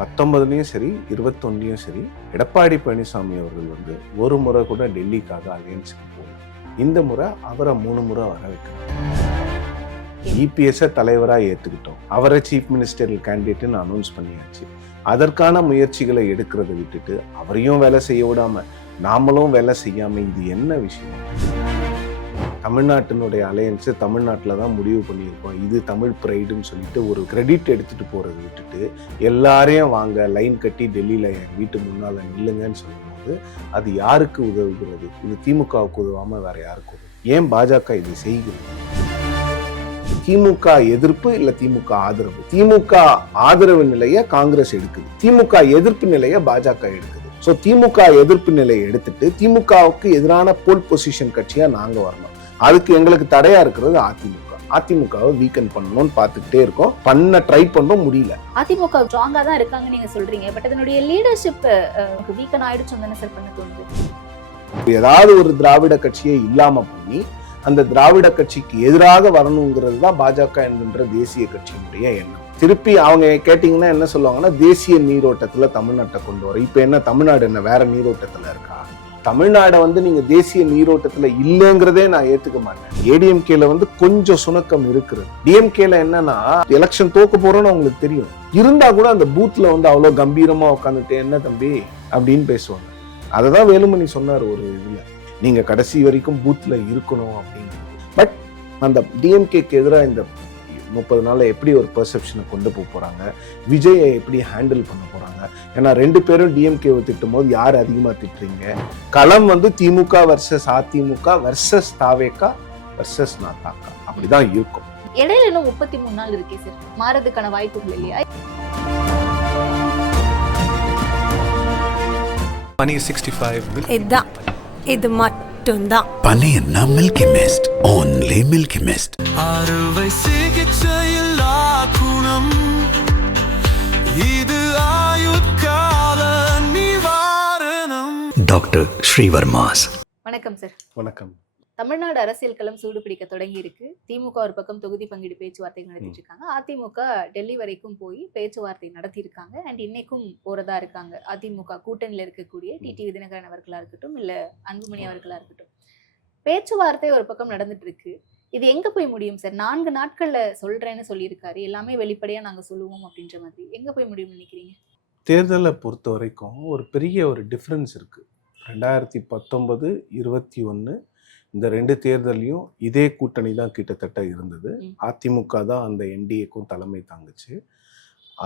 19லயும் சரி 21லயும் சரி எடப்பாடி பழனிசாமி அவர்கள் வந்து ஒரு முறை கூட டெல்லிக்காக அலையன்ஸுக்கு போகல. இந்த முறை அவரை 3 முறை வர வைக்கணும். இபிஎஸ் தலைவராக ஏற்றுக்கிட்டோம், அவரை சீஃப் மினிஸ்டரியல் கேண்டிடேட்னு அனௌன்ஸ் பண்ணியாச்சு. அதற்கான முயற்சிகளை எடுக்கிறத விட்டுட்டு அவரையும் வேலை செய்ய விடாம நாமளும் வேலை செய்யாம இது என்ன விஷயம்? தமிழ்நாட்டினுடைய அலையன்ஸ் தமிழ்நாட்டில் தான் முடிவு பண்ணியிருக்கோம், இது தமிழ் ப்ரைடுன்னு சொல்லிட்டு ஒரு கிரெடிட் எடுத்துட்டு போறதை விட்டுட்டு எல்லாரையும் வாங்க லைன் கட்டி டெல்லியில் என் வீட்டு முன்னால் நில்லுங்கன்னு சொல்லும்போது அது யாருக்கு உதவுகிறது? இது திமுகவுக்கு உதவாம வேற யாருக்கு உதவும்? ஏன் பாஜக இது செய்கிறது? திமுக எதிர்ப்பு இல்ல திமுக ஆதரவு? திமுக ஆதரவு நிலையை காங்கிரஸ் எடுக்குது, திமுக எதிர்ப்பு நிலையை பாஜக எடுக்குது. ஸோ திமுக எதிர்ப்பு நிலையை எடுத்துட்டு திமுகவுக்கு எதிரான போல் பொசிஷன் கட்சியா நாங்க வரணும். அதுக்கு எங்களுக்கு தடையா இருக்கிறது அதிமுகவை வீக்கன் பண்ணணும்னு பார்த்துக்கிட்டே இருக்கோம், பண்ண ட்ரை பண்ணோம், முடியல. அதிமுக ஸ்ட்ராங்கா தான் இருக்காங்க நீங்க சொல்றீங்க, பட் அதனுடைய லீடர்ஷிப் வீக்கன் ஆயிடுச்சு தானே சார் பண்ண தோணுது. ஏதாவது ஒரு திராவிட கட்சியை இல்லாம பண்ணி அந்த திராவிட கட்சிக்கு எதிராக வரணுங்கிறது தான் பாஜக என்கின்ற தேசிய கட்சியினுடைய எண்ணம். திருப்பி அவங்க கேட்டீங்கன்னா என்ன சொல்லுவாங்கன்னா தேசிய நீரோட்டத்துல தமிழ்நாட்டை கொண்டு வர. இப்ப என்ன தமிழ்நாடு என்ன வேற நீரோட்டத்துல இருக்கா? தமிழ்நாடை வந்து நீங்க தேசிய நீரோட்டத்துல இல்லைங்கிறதே நான் ஏத்துக்க மாட்டேன். ஏடிஎம்கேல வந்து கொஞ்சம் சுணக்கம் இருக்குது. டிஎம்கேல என்னன்னா எலெக்ஷன் தோக்க போறோம்னு அவங்களுக்கு தெரியும், இருந்தா கூட அந்த பூத்ல வந்து அவ்வளவு கம்பீரமா உட்காந்துட்டு என்ன தம்பி அப்படின்னு பேசுவாங்க. அததான் வேலுமணி சொன்னார் ஒரு இதுல, நீங்க கடைசி வரைக்கும் பூத்ல இருக்கணும் அப்படின்னு. பட் அந்த டிஎம்கேக்கு எதிராக இந்த 30 நாள்ல எப்படி ஒரு பெர்செப்ஷனை கொண்டு போக போறாங்க, விஜயை எப்படி ஹேண்டில் பண்ண போறாங்க? ஏன்னா 2 பேரும் டிஎம்கேவை திட்டும் போது யார் அதிகமா திட்டுறீங்க? களம் வந்து திமுக வர்சஸ் அதிமுக வர்சஸ் தாவேகா வர்சஸ் நாதாக்கா அப்படிதான் இருக்கும். இடையில இன்னும் 33 நாள் இருக்கே சார், மாறதுக்கான வாய்ப்புகள் இல்லையா? Money 65 இது மட்டும்தான் பனையன்னா milky mist, only milky mist. அறுவை சிகிச்சையில் குணம் இது ஆயுட்கால நிவாரணம். டாக்டர் ஸ்ரீவர்மாஸ். வணக்கம் சார். வணக்கம். தமிழ்நாடு அரசியல் களம் சூடு பிடிக்க தொடங்கி இருக்கு. திமுக ஒரு பக்கம் தொகுதி பங்கீடு பேச்சுவார்த்தை நடத்திட்டு இருக்காங்க, அதிமுக டெல்லி வரைக்கும் போய் பேச்சுவார்த்தை நடத்தி இருக்காங்க. அண்ட் இன்னைக்கும் போறதா இருக்காங்க. அதிமுக கூட்டணியில இருக்கக்கூடிய டிடிவி தினகரன் அவர்களா இருக்கட்டும், இல்ல அன்புமணி அவர்களா இருக்கட்டும், பேச்சுவார்த்தை ஒரு பக்கம் நடந்துட்டு இருக்கு. இது எங்க போய் முடியும் சார்? 4 நாட்கள்ல சொல்றேன்னு சொல்லியிருக்காரு, எல்லாமே வெளிப்படையா நாங்க சொல்லுவோம் அப்படின்ற மாதிரி. எங்க போய் முடியும்னு நினைக்கிறீங்க? தேர்தலை பொறுத்த வரைக்கும் ஒரு பெரிய ஒரு டிஃப்ரென்ஸ் இருக்கு. 2019, 21 இந்த 2 தேர்தலையும் இதே கூட்டணி தான் கிட்டத்தட்ட இருந்தது. அதிமுக தான் அந்த என்டிஏக்கும் தலைமை தாங்குச்சு.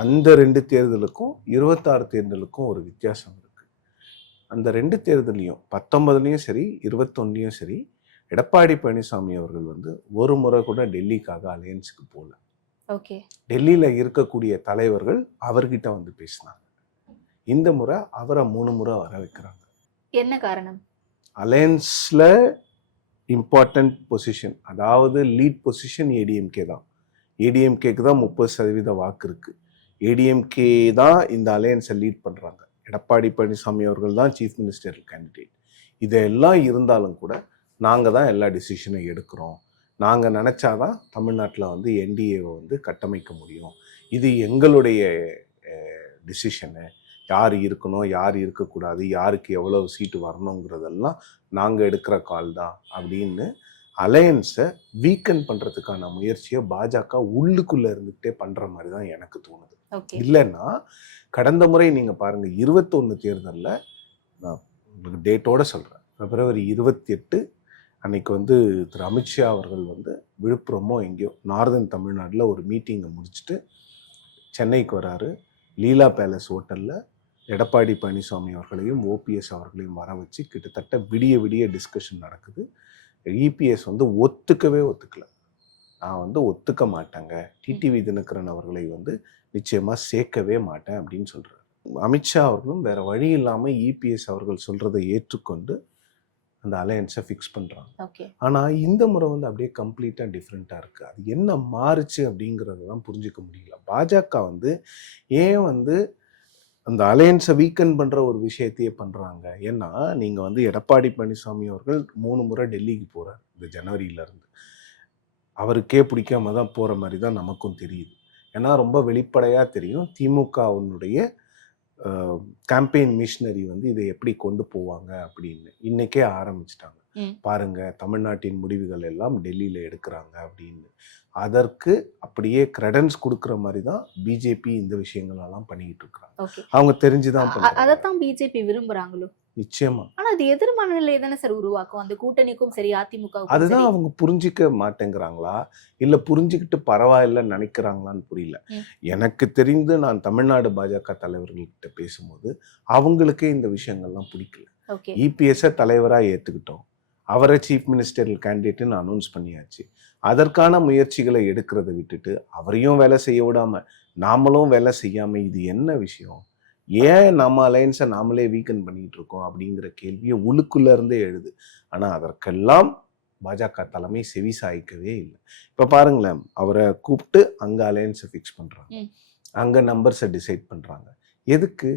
அந்த 2 தேர்தலுக்கும் 26 தேர்தலுக்கும் ஒரு வித்தியாசம் இருக்கு. அந்த 2 தேர்தலையும் 19லயும் சரி 21லயும் சரி எடப்பாடி பழனிசாமி அவர்கள் வந்து ஒரு முறை கூட டெல்லிக்காக அலையன்ஸுக்கு போகல. ஓகே, டெல்லியில இருக்கக்கூடிய தலைவர்கள் அவர்கிட்ட வந்து பேசினாங்க. இந்த முறை அவரை 3 முறை வர வைக்கிறாங்க. என்ன காரணம்? அலையன்ஸ்ல இம்பார்ட்டன்ட் பொசிஷன், அதாவது லீட் பொசிஷன் ஏடிஎம்கே தான். ஏடிஎம்கேக்கு தான் 30% வாக்கு இருக்கு. ஏடிஎம்கே தான் இந்த அலையன்ஸை லீட் பண்றாங்க. எடப்பாடி பழனிசாமி அவர்கள் தான் சீஃப் மினிஸ்டர் கேண்டிடேட். இதெல்லாம் இருந்தாலும் கூட நாங்கள் தான் எல்லா டிசிஷனும் எடுக்கிறோம், நாங்கள் நினச்சாதான் தமிழ்நாட்டில் வந்து என்டிஏவை வந்து கட்டமைக்க முடியும், இது எங்களுடைய டிசிஷனு, யார் இருக்கணும் யார் இருக்கக்கூடாது, யாருக்கு எவ்வளவு சீட்டு வரணுங்கிறதெல்லாம் நாங்கள் எடுக்கிற கால் தான் அப்படின்னு அலையன்ஸை வீக்கன் பண்ணுறதுக்கான முயற்சியை பாஜக உள்ளுக்குள்ளே இருந்துகிட்டே பண்ணுற மாதிரி தான் எனக்கு தோணுது. இல்லைன்னா கடந்த முறை நீங்கள் பாருங்கள், 21 தேர்தலில் நான் உங்களுக்கு டேட்டோட சொல்கிறேன், February 28 அன்னைக்கு வந்து திரு அமித்ஷா அவர்கள் வந்து விழுப்புரமோ எங்கேயோ நார்தன் தமிழ்நாட்டில் ஒரு மீட்டிங்கை முடிச்சுட்டு சென்னைக்கு வராரு. லீலா பேலஸ் ஹோட்டலில் எடப்பாடி பழனிசாமி அவர்களையும் ஓபிஎஸ் அவர்களையும் வர வச்சு கிட்டத்தட்ட விடிய டிஸ்கஷன் நடக்குது. இபிஎஸ் வந்து ஒத்துக்கல, நான் வந்து ஒத்துக்க மாட்டேங்க, டிடிவி தினகரன் அவர்களை வந்து நிச்சயமாக சேர்க்கவே மாட்டேன் அப்படின்னு சொல்கிறார். அமித்ஷா அவர்களும் வேற வழி இல்லாமல் இபிஎஸ் அவர்கள் சொல்கிறதை ஏற்றுக்கொண்டு அந்த அலையன்ஸை ஃபிக்ஸ் பண்ணுறாங்க. ஆனால் இந்த முறை வந்து அப்படியே கம்ப்ளீட்டாக டிஃப்ரெண்ட்டாக இருக்குது. அது என்ன மாறுச்சு அப்படிங்கிறதெல்லாம் புரிஞ்சிக்க முடியல. பாஜக வந்து ஏன் வந்து அந்த அலையன்ஸை வீக்கன் பண்ணுற ஒரு விஷயத்தையே பண்ணுறாங்க? ஏன்னா நீங்கள் வந்து எடப்பாடி பழனிசாமி அவர்கள் 3 முறை டெல்லிக்கு போகிறார் இந்த ஜனவரியிலேருந்து. அவருக்கே பிடிக்காம தான் போகிற மாதிரி தான் நமக்கும் தெரியுது. ஏன்னா ரொம்ப வெளிப்படையாக தெரியும், திமுகவினுடைய கேம்பெயின் மிஷினரி வந்து இதை எப்படி கொண்டு போவாங்க அப்படின்னு இன்னைக்கே ஆரம்பிச்சிட்டாங்க. பாருங்க, தமிழ்நாட்டின் முடிவுகள் எல்லாம் டெல்லியில எடுக்கிறாங்க அப்படின்னு. அதற்கு அப்படியே கிரெடன்ஸ் கொடுக்குற மாதிரி தான் பிஜேபி இந்த விஷயங்களெல்லாம் பண்ணிக்கிட்டு இருக்கிறாங்க. அவங்க தெரிஞ்சுதான் பண்றாங்க. அதைத்தான் பிஜேபி விரும்புறாங்களோ? நிச்சயமா. ஆனா அது எதிர் மனநிலை தானே சார் உருவாக்கும் அந்த கூட்டணிக்கும் சரி அதிமுக. அதுதான் அவங்க புரிஞ்சிக்க மாட்டேங்கிறாங்களா இல்ல புரிஞ்சுக்கிட்டு பரவாயில்லன்னு நினைக்கிறாங்களான்னு புரியல. எனக்கு தெரிந்து நான் தமிழ்நாடு பாஜக தலைவர்கள்கிட்ட பேசும்போது அவங்களுக்கே இந்த விஷயங்கள்லாம் பிடிக்கல. இபிஎஸ் தலைவரா ஏத்துக்கிட்டோம், அவரை சீஃப் மினிஸ்டரியல் கேண்டிடேட்னு அனௌன்ஸ் பண்ணியாச்சு. அதற்கான முயற்சிகளை எடுக்கிறத விட்டுட்டு அவரையும் வேலை செய்ய விடாம நாமளும் வேலை செய்யாம இது என்ன விஷயம்? ஏன் நம்ம அலையன்ஸை நாமளே வீக்கன் பண்ணிட்டு இருக்கோம் அப்படிங்கிற கேள்வியை உள்ளுக்குள்ள இருந்தே எழுது. ஆனா அதற்கெல்லாம் பாஜக தலைமை செவி சாய்க்கவே இல்லை. இப்ப பாருங்களேன், அவரை கூப்பிட்டு அங்க அலையன்ஸை ஃபிக்ஸ் பண்றாங்க, அங்க நம்பர்ஸை டிசைட் பண்றாங்க. எதுக்கு?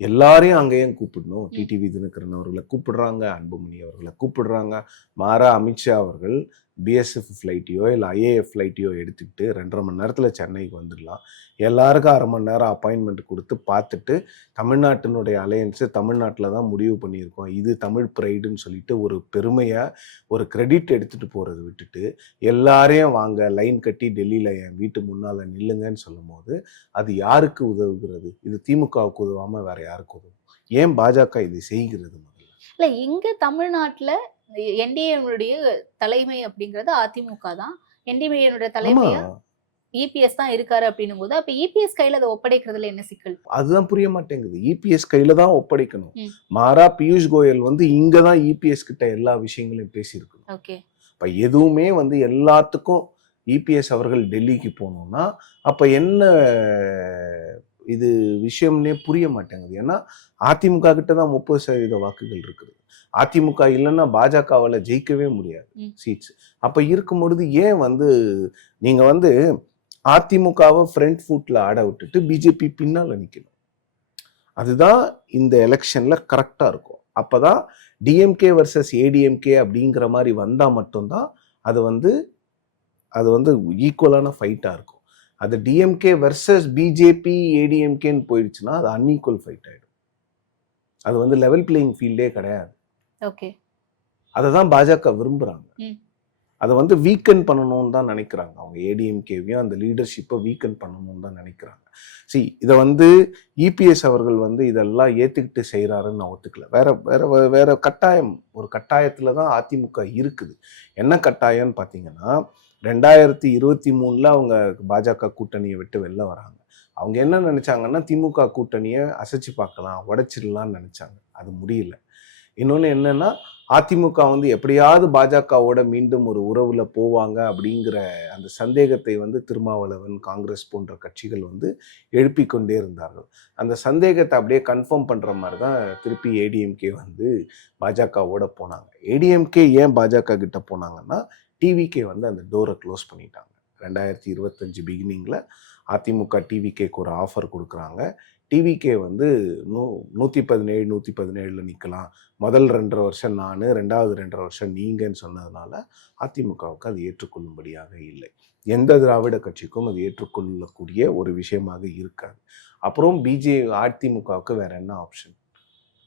எல்லாரையும் அங்கேயும் கூப்பிடணும். டிடிவி தினகரன் அவர்களை கூப்பிடுறாங்க, அன்புமணி அவர்களை கூப்பிடுறாங்க. மாறா அமித்ஷா அவர்கள் பிஎஸ்எஃப் ஃப்ளைட்டையோ இல்லை ஐஏஎஃப் ஃப்ளைட்டையோ எடுத்துக்கிட்டு 2.5 மணி நேரத்தில் சென்னைக்கு வந்துடலாம். எல்லாருக்கும் 1/2 மணி நேரம் அப்பாயின்மெண்ட் கொடுத்து பார்த்துட்டு தமிழ்நாட்டினுடைய அலையன்ஸு தமிழ்நாட்டில் தான் முடிவு பண்ணியிருக்கோம், இது தமிழ் ப்ரைடுன்னு சொல்லிட்டு ஒரு பெருமையாக ஒரு கிரெடிட் எடுத்துகிட்டு போகிறத விட்டுட்டு எல்லாரையும் வாங்க லைன் கட்டி டெல்லியில் என் வீட்டு முன்னால் நில்லுங்கன்னு சொல்லும் போது அது யாருக்கு உதவுகிறது? இது திமுகவுக்கு உதவாமல் வேற யாருக்கு உதவும்? ஏன் பாஜக இதை செய்கிறது? முதல்ல இல்லை, இங்கே தமிழ்நாட்டில் என்டிஏனுடைய தலைமை அப்படிங்கிறது அதிமுக தான். என்டிஏனுடைய தலைமையா இபிஎஸ் தான் இருக்காரு அப்படின்னும் போது அப்ப இபிஎஸ் கையில அதை ஒப்படைக்கிறதுல என்ன சிக்கல்? அதுதான் புரிய மாட்டேங்குது. இபிஎஸ் கையில தான் ஒப்படைக்கணும். மாறா பியூஷ் கோயல் வந்து இங்கதான் இபிஎஸ் கிட்ட எல்லா விஷயங்களையும் பேசியிருக்கணும். இப்ப எதுவுமே வந்து எல்லாத்துக்கும் இபிஎஸ் அவர்கள் டெல்லிக்கு போகணும்னா அப்ப என்ன இது விஷயம்னே புரிய மாட்டேங்குது. ஏன்னா அதிமுக கிட்ட தான் 30% வாக்குகள் இருக்குது. அதிமுக இல்லைன்னா பாஜகவால் ஜெயிக்கவே முடியாது சீட்ஸ். அப்ப இருக்கும் பொழுது ஏன் வந்து நீங்க வந்து அதிமுகவை ஃப்ரண்ட் ஃபுட்ல ஆட விட்டுட்டு பிஜேபி பின்னால நிக்கணும்? அதுதான் இந்த எலெக்ஷன்ல கரெக்டா இருக்கும். அப்பதான் டிஎம்கே வர்சஸ் ஏடிஎம்கே அப்படிங்கிற மாதிரி வந்தா மட்டும்தான் அது வந்து ஈக்குவலான ஃபைட்டா இருக்கும். அது டிஎம்கே வர்சஸ் பிஜேபி ஏடிஎம்கேன்னு போயிடுச்சுன்னா அது அன்ஈக்குவல் ஃபைட் ஆயிடும். அது வந்து லெவல் பிளேயிங் ஃபீல்டே கிடையாது. அதை தான் பாஜக விரும்புறாங்க. அதை வந்து வீக்கன் பண்ணணும்னு தான் நினைக்கிறாங்க. அவங்க ஏடிஎம்கேவையும் அந்த லீடர்ஷிப்பை வீக்கன் பண்ணணும்னு தான் நினைக்கிறாங்க. இதை வந்து இபிஎஸ் அவர்கள் வந்து இதெல்லாம் ஏத்துக்கிட்டு செய்யறாருன்னு நான் ஒத்துக்கல. வேற வேற வேற கட்டாயம், ஒரு கட்டாயத்துல தான் அதிமுக இருக்குது. என்ன கட்டாயம்னு பார்த்தீங்கன்னா 2023 அவங்க பாஜக கூட்டணியை விட்டு வெளில வராங்க. அவங்க என்ன நினைச்சாங்கன்னா திமுக கூட்டணியை அசைச்சு பார்க்கலாம், உடைச்சிடலாம்னு நினைச்சாங்க. அது முடியல. இன்னொன்று என்னன்னா அதிமுக வந்து எப்படியாவது பாஜகவோட மீண்டும் ஒரு உறவுல போவாங்க அப்படிங்கிற அந்த சந்தேகத்தை வந்து திருமாவளவன், காங்கிரஸ் போன்ற கட்சிகள் வந்து எழுப்பி கொண்டே இருந்தார்கள். அந்த சந்தேகத்தை அப்படியே கன்ஃபார்ம் பண்ற மாதிரி தான் திருப்பி ஏடிஎம்கே வந்து பாஜகவோட போனாங்க. ஏடிஎம்கே ஏன் பாஜக கிட்ட போனாங்கன்னா டிவிகே வந்து அந்த டோரை க்ளோஸ் பண்ணிட்டாங்க. 2025 பிகினிங்கில் அதிமுக டிவிகேக்கு ஒரு ஆஃபர் கொடுக்குறாங்க. டிவிகே வந்து 117 நிற்கலாம், முதல் 2.5 வருஷம் நான், 2வது 2.5 வருஷம் நீங்கன்னு சொன்னதுனால அதிமுகவுக்கு அது ஏற்றுக்கொள்ளும்படியாக இல்லை. எந்த திராவிட கட்சிக்கும் அது ஏற்றுக்கொள்ளக்கூடிய ஒரு விஷயமாக இருக்காது. அப்புறம் அதிமுகவுக்கு வேற என்ன ஆப்ஷன்?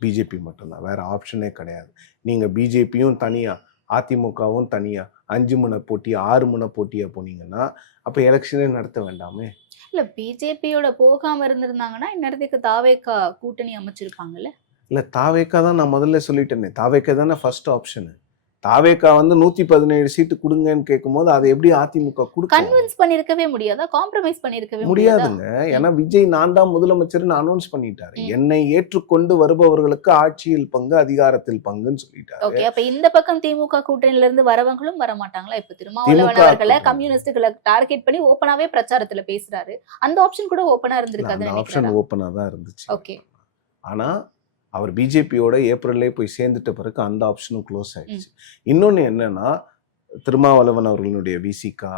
பிஜேபி மட்டும்தான், வேற ஆப்ஷனே கிடையாது. நீங்கள் பிஜேபியும் தனியாக அதிமுகவும் தனியாக 5 முனை போட்டி 6 முனை போட்டியாக போனீங்கன்னா அப்போ எலெக்ஷனே நடத்த வேண்டாமே? இல்ல பிஜேபியோட போகாம இருந்திருந்தாங்கன்னா இந்நேரத்துக்கு தாவேகா கூட்டணி அமைச்சிருப்பாங்கல்ல. இல்ல தாவேகா தான் நான் முதல்ல சொல்லிட்டேனே, தாவேகா தானே ஃபர்ஸ்ட் ஆப்ஷன். தாவேகா வந்து 117 சீட்டு கொடுங்கன்னு கேட்கும்போது அதை எப்படி அதிமுக கொடுக்கும்? கன்வின்ஸ் பண்ணிருக்கவே முடியாதா? காம்ப்ரமைஸ் பண்ணிருக்கவே முடியாதுங்க. ஏன்னா விஜய் நான் தான் முதலமைச்சர்னு அனௌன்ஸ் பண்ணிட்டாரு. என்னை ஏற்றுக்கொண்டு வருபவர்களுக்கு ஆட்சியில் பங்கு, அதிகாரத்தில் பங்குன்னு சொல்லிட்டாரு. ஓகே, அப்ப இந்த பக்கம் திமுக கூட்டணியில இருந்து வரவங்களும் வர மாட்டாங்களா? இப்ப திருமாவளவன் அவர்களை கம்யூனிஸ்டுகளை டார்கெட் பண்ணி ஓபனாவே பிரச்சாரத்துல பேசுறாரு. அந்த ஆப்ஷன் கூட ஓபனா இருந்திருக்காது. அந்த ஆப்ஷன் ஓபனா தான் இருந்துச்சு. ஓகே, ஆனா அவர் பிஜேபியோட ஏப்ரல்லே போய் சேர்ந்துட்ட பிறகு அந்த ஆப்ஷனும் க்ளோஸ் ஆயிடுச்சு. இன்னொன்று என்னன்னா திருமாவளவன் அவர்களுடைய விசிகா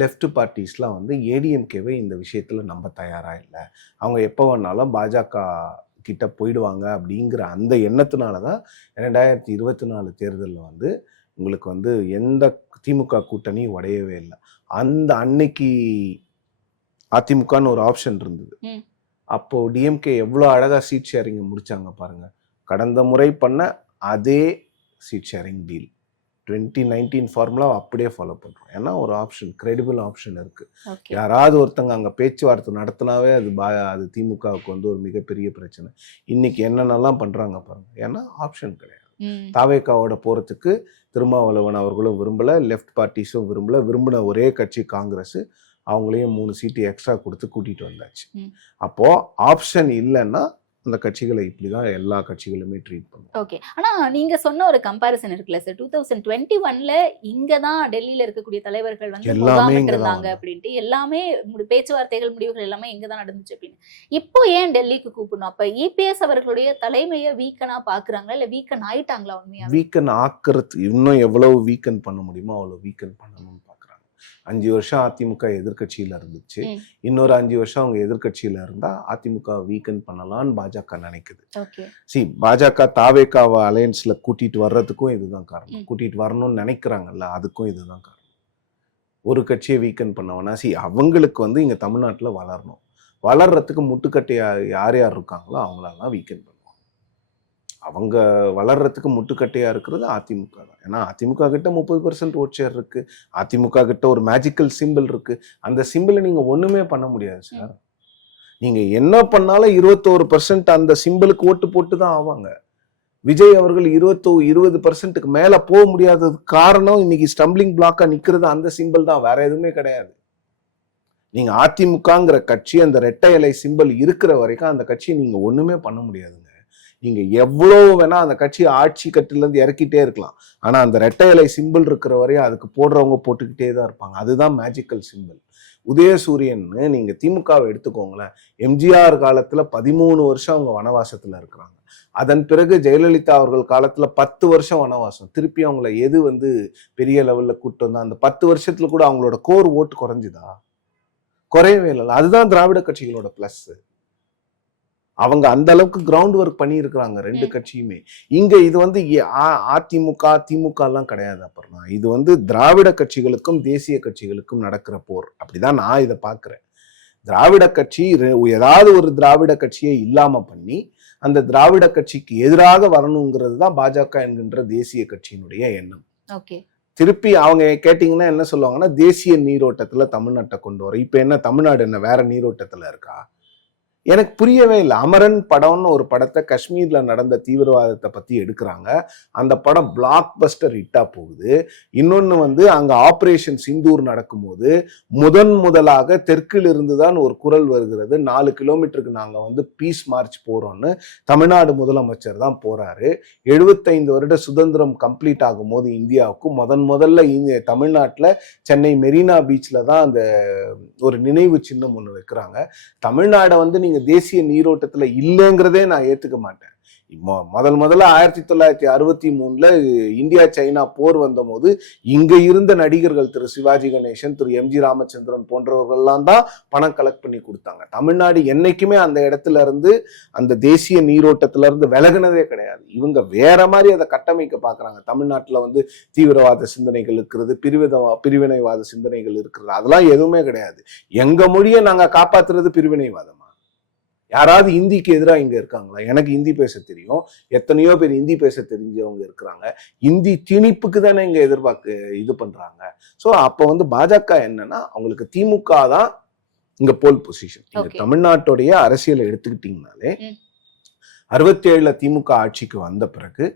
லெஃப்ட் பார்ட்டிஸ்லாம் வந்து ஏடிஎம்கேவை இந்த விஷயத்துல நம்ப தயாரா இல்லை. அவங்க எப்போ வேணாலும் பாஜக கிட்ட போயிடுவாங்க அப்படிங்கிற அந்த எண்ணத்தினால தான் 2024 தேர்தலில் வந்து உங்களுக்கு வந்து எந்த திமுக கூட்டணி உடையவே இல்லை. அந்த அன்னைக்கு அதிமுகன்னு ஒரு ஆப்ஷன் இருந்தது. அப்போ டிஎம்கே எவ்வளோ அழகா சீட் ஷேரிங் முடிச்சாங்க பாருங்க. கடந்த முறை பண்ண அதே சீட் ஷேரிங் டீல் 2019 ஃபார்முலா அப்படியே ஃபாலோ பண்றோம். ஏன்னா ஒரு ஆப்ஷன், கிரெடிபிள் ஆப்ஷன் இருக்கு. ஓகே. யாராவது ஒருத்தங்க அங்க பேச்சுவார்த்தை நடத்தினாவே அது திமுகவுக்கு வந்து ஒரு மிகப்பெரிய பிரச்சனை. இன்னைக்கு என்னென்னலாம் பண்றாங்க பாருங்க. ஏன்னா ஆப்ஷன் கிடையாது. தாவேக்காவோட போறதுக்கு திருமாவளவன் அவர்களும் விரும்பல, லெஃப்ட் பார்ட்டிஸும் விரும்பல. விரும்பின ஒரே கட்சி காங்கிரஸ். அவங்களையும் 3 சீட்டு எக்ஸ்ட்ரா கொடுத்து கூட்டிட்டு வந்தாச்சு. அப்போ ஆப்ஷன் இல்லைன்னா அந்த கட்சிகளை இப்படிதான் எல்லா கட்சிகளுமே ட்ரீட் பண்ணுவோம். ஓகே. ஆனா நீங்க சொன்ன ஒரு கம்பாரிசன் இருக்குல்ல சார், 2021ல இங்கதான் டெல்லியில இருக்கக்கூடிய தலைவர்கள் வந்து முகாமிட்டிருந்தாங்க அப்படின்ட்டு, எல்லாமே பேச்சுவார்த்தைகள் முடிவுகள் எல்லாமே இங்கதான் நடந்துச்சு அப்படின்னு. இப்போ ஏன் டெல்லிக்கு கூப்பிடணும்? அப்ப இபிஎஸ் அவர்களுடைய தலைமையை வீக்கனா பாக்குறாங்களா, இல்ல வீக்கன் ஆயிட்டாங்களா? உண்மையா வீக்கன் ஆக்குறது, இன்னும் எவ்வளவு வீக்கன் பண்ண முடியுமோ அவ்வளவு வீக்கன் பண்ணணும்னு பாக்குறாங்க. 5 வருஷம் அதிமுக எதிர்கட்சியில இருந்துச்சு. இன்னொரு 5 வருஷம் அவங்க எதிர்கட்சியில இருந்தா அதிமுக வீக்கன் பண்ணலாம்னு பாஜக நினைக்குது. பாஜக தாவேக்காவை அலையன்ஸ்ல கூட்டிட்டு வர்றதுக்கும் இதுதான் காரணம். கூட்டிட்டு வரணும்னு நினைக்கிறாங்கல்ல, அதுக்கும் இதுதான் காரணம். ஒரு கட்சியை வீக்கன் பண்ணவனா அவங்களுக்கு வந்து இங்க தமிழ்நாட்டுல வளரணும். வளர்றதுக்கு முட்டுக்கட்டையா யார் யார் இருக்காங்களோ அவங்களெல்லாம் வீக்கன் பண்ணுவாங்க. அவங்க வளர்றதுக்கு முட்டுக்கட்டையா இருக்கிறது அதிமுக தான். ஏன்னா அதிமுக கிட்ட 30% ஓட் ஷேர் இருக்கு. அதிமுக கிட்ட ஒரு மேஜிக்கல் சிம்பிள் இருக்கு. அந்த சிம்பிளை நீங்க ஒண்ணுமே பண்ண முடியாது சார். நீங்க என்ன பண்ணாலும் 21% அந்த சிம்பிளுக்கு ஓட்டு போட்டு தான் ஆவாங்க. விஜய் அவர்கள் 20% மேல போக முடியாதது காரணம் இன்னைக்கு ஸ்டம்பிளிங் பிளாக்கா நிக்கிறது அந்த சிம்பிள் தான், வேற எதுவுமே கிடையாது. நீங்க அதிமுகங்கிற கட்சி அந்த ரெட்டை இலை சிம்பிள் இருக்கிற வரைக்கும் அந்த கட்சியை நீங்க ஒண்ணுமே பண்ண முடியாதுங்க. நீங்க எவ்வளவு வேணா அந்த கட்சியை ஆட்சி கட்டில இருந்து இறக்கிட்டே இருக்கலாம். ஆனா அந்த ரெட்டை இலை சிம்பிள் இருக்கிற வரையும் அதுக்கு போடுறவங்க போட்டுக்கிட்டே தான் இருப்பாங்க. அதுதான் மேஜிக்கல் சிம்பிள். உதயசூரியன் நீங்க திமுகவை எடுத்துக்கோங்களேன். எம்ஜிஆர் காலத்துல 13 வருஷம் அவங்க வனவாசத்துல இருக்கிறாங்க. அதன் பிறகு ஜெயலலிதா அவர்கள் காலத்துல 10 வருஷம் வனவாசம். திருப்பி அவங்கள எது வந்து பெரிய லெவல்ல கூட்டு வந்தா அந்த 10 வருஷத்துல கூட அவங்களோட கோர் ஓட்டு குறைஞ்சுதா? குறையவே இல்லை. அதுதான் திராவிட கட்சிகளோட பிளஸ். அவங்க அந்த அளவுக்கு கிரவுண்ட் ஒர்க் பண்ணி இருக்கிறாங்க 2 கட்சியுமே. இங்க இது வந்து அதிமுக திமுக எல்லாம் கிடையாது. அப்புறம் இது வந்து திராவிட கட்சிகளுக்கும் தேசிய கட்சிகளுக்கும் நடக்கிற போர். அப்படிதான் நான் இதை பாக்குறேன். திராவிட கட்சி ஏதாவது ஒரு திராவிட கட்சியை இல்லாம பண்ணி அந்த திராவிட கட்சிக்கு எதிராக வரணுங்கிறது தான் பாஜக என்கின்ற தேசிய கட்சியினுடைய எண்ணம். திருப்பி அவங்க கேட்டீங்கன்னா என்ன சொல்லுவாங்கன்னா, தேசிய நீரோட்டத்துல தமிழ்நாட்டை கொண்டு வர. இப்ப என்ன தமிழ்நாடு என்ன வேற நீரோட்டத்துல இருக்கா? எனக்கு புரியவே இல்லை. அமரன் படம்னு ஒரு படத்தை காஷ்மீர்ல நடந்த தீவிரவாதத்தை பத்தி எடுக்கிறாங்க. அந்த படம் பிளாக் பஸ்டர் ஹிட்டா போகுது. இன்னொன்னு வந்து அங்க ஆபரேஷன் சிந்தூர் நடக்கும்போது முதலாக தெற்கில் இருந்துதான் ஒரு குரல் வருகிறது, 4 கிலோமீட்டருக்கு நாங்க வந்து பீஸ் மார்ச் போறோம்னு தமிழ்நாடு முதலமைச்சர் தான் போறாரு. 75 வருட சுதந்திரம் கம்ப்ளீட் ஆகும் போது இந்தியாவுக்கு முதல்ல தமிழ்நாட்டுல சென்னை மெரினா பீச்ல தான் அந்த ஒரு நினைவு சின்னம் ஒண்ணு வைக்கிறாங்க. தமிழ்நாடை வந்து நீங்க தேசிய நீரோட்டத்துல இல்லைங்கிறதே நான் ஏத்துக்க மாட்டேன். முதல்ல 1963 இந்தியா சைனா போர் வந்த போது இங்க இருந்த நடிகர்கள் திரு சிவாஜி கணேசன், திரு எம்ஜி ராமச்சந்திரன் போன்றவர்கள்லாம் தான் பணம் கலெக்ட் பண்ணி கொடுத்தாங்க. தமிழ்நாடு என்னைக்குமே அந்த இடத்துல இருந்து அந்த தேசிய நீரோட்டத்துல இருந்து விலகினதே கிடையாது. இவங்க வேற மாதிரி அதை கட்டமைக்க பாக்குறாங்க. தமிழ்நாட்டுல வந்து தீவிரவாத சிந்தனைகள் இருக்கிறது, பிரிவினைவாத சிந்தனைகள் இருக்கிறது, அதெல்லாம் எதுவுமே கிடையாது. எங்க மொழியை நாங்க காப்பாத்துறது பிரிவினைவாதமா? யாராவது இந்திக்கு எதிராக இங்க இருக்காங்களா? எனக்கு ஹிந்தி பேச தெரியும். எத்தனையோ பேர் ஹிந்தி பேச தெரிஞ்சவங்க இருக்கிறாங்க. ஹிந்தி திணிப்புக்கு தானே இங்க இது பண்றாங்க. சோ அப்ப வந்து பாஜக என்னன்னா, அவங்களுக்கு திமுக தான் இங்க போல் பொசிஷன். இங்க தமிழ்நாட்டுடைய அரசியலை எடுத்துக்கிட்டீங்கனாலே 67ல திமுக ஆட்சிக்கு வந்த பிறகு